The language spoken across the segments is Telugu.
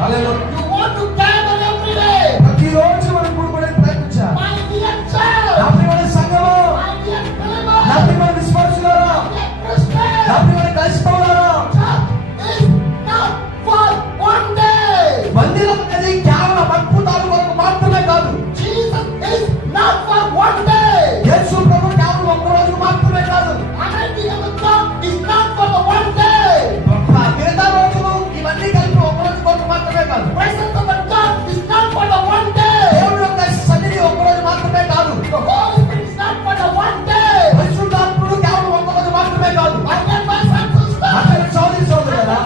Hallelujah. You want to gather every day. ప్రతిరోజు మనం కూడుకోవడానికి ప్రయత్నించాలి. My dear church. నా ప్రియమైన సంఘమా, My dear believers. నా ప్రియమైన విశ్వాసులారా, My dear Christians. నా ప్రియమైన క్రైస్తవులారా, Church is not for one day. మందిరం అనేది కేవలం అద్భుతాల కొరకు మాత్రమే కాదు. Jesus is not for one day. యేసు ప్రభు కేవలం ఒక్క రోజు మాత్రమే కాదు. Anointing of the God is not for the one day. మిగతా రోజులు ఇవన్నీ కలిపి ఒక్క రోజు కొరకు మాత్రమే కాదు. Presence of the God is not for the one day. దేవుని యొక్క సన్నిధి ఒక్క రోజు మాత్రమే కాదు. The Holy Spirit is not for the one day. పరిశుద్ధాత్ముడు కేవలం ఒక్క రోజు మాత్రమే కాదు. My dear brothers and sisters. అక్కడ సోదరి సోదరులారా,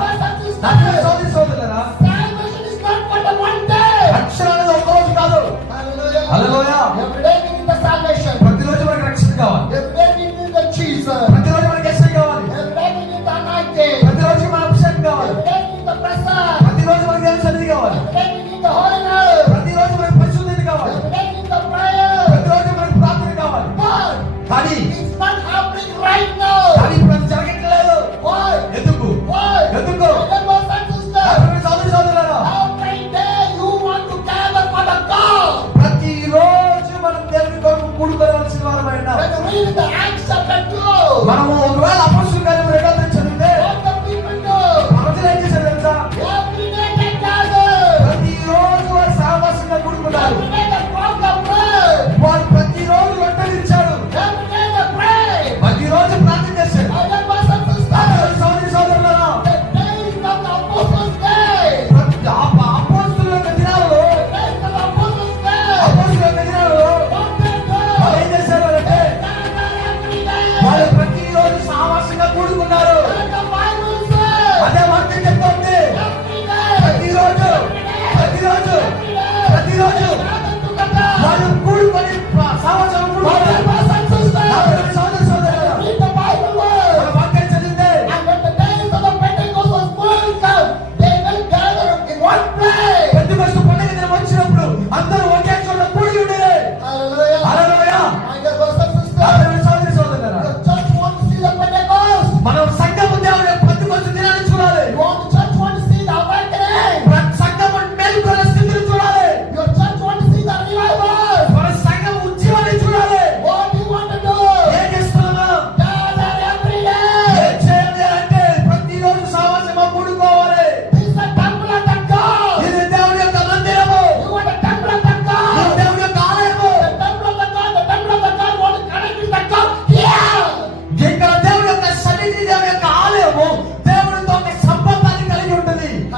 అక్కడ సోదరి సోదరులారా, Salvation is not for the one day. రక్షణ అనేది ఒక్క రోజు కాదు. Hallelujah. Hallelujah. Every day we need the salvation. ప్రతిరోజు మనకి రక్షణ కావాలి. Every day we need the Jesus. ప్రతిరోజు మనకి యేసయ్య కావాలి. Every day we need the anointing. ప్రతిరోజు మన అభిషేకం కావాలి. Every day we need the presence. ప్రతిరోజు మనకి దేవుని సన్నిధి కావాలి. Every day we need the holiness. ప్రతిరోజు మనకి పరిశుద్ధత కావాలి. Every day we need the prayer. ప్రతిరోజు మనకి ప్రార్థన కావాలి. But కానీ it's not happening right now. కానీ ఇప్పుడు అది జరగట్లేదు. Why? ఎందుకు? Why? ఎందుకు? My brothers and sisters. అక్కడ సోదరి సోదరులారా, Every day you want to gather for the God. ప్రతిరోజు మనం దేవుని కొరకు కూడుకోవాల్సిన వారమై ఉన్నాం. When you read the Acts chapter 2, మనము ఒకవేళ అపొస్తలుల కార్యములు 2వ అధ్యాయం చదివితే what the people do? ప్రజలు ఏం చేశారు తెలుసా? Every day they gather. ప్రతిరోజు వారు సహవాసంగా కూడుకున్నారు. Every day they broke the bread. వారు ప్రతిరోజు రొట్టెలు ఇచ్చారు. Every day they pray. ప్రతిరోజు ప్రార్థన చేశారు. My brothers and sisters, సోదరి సోదరులారా, the days of the apostles'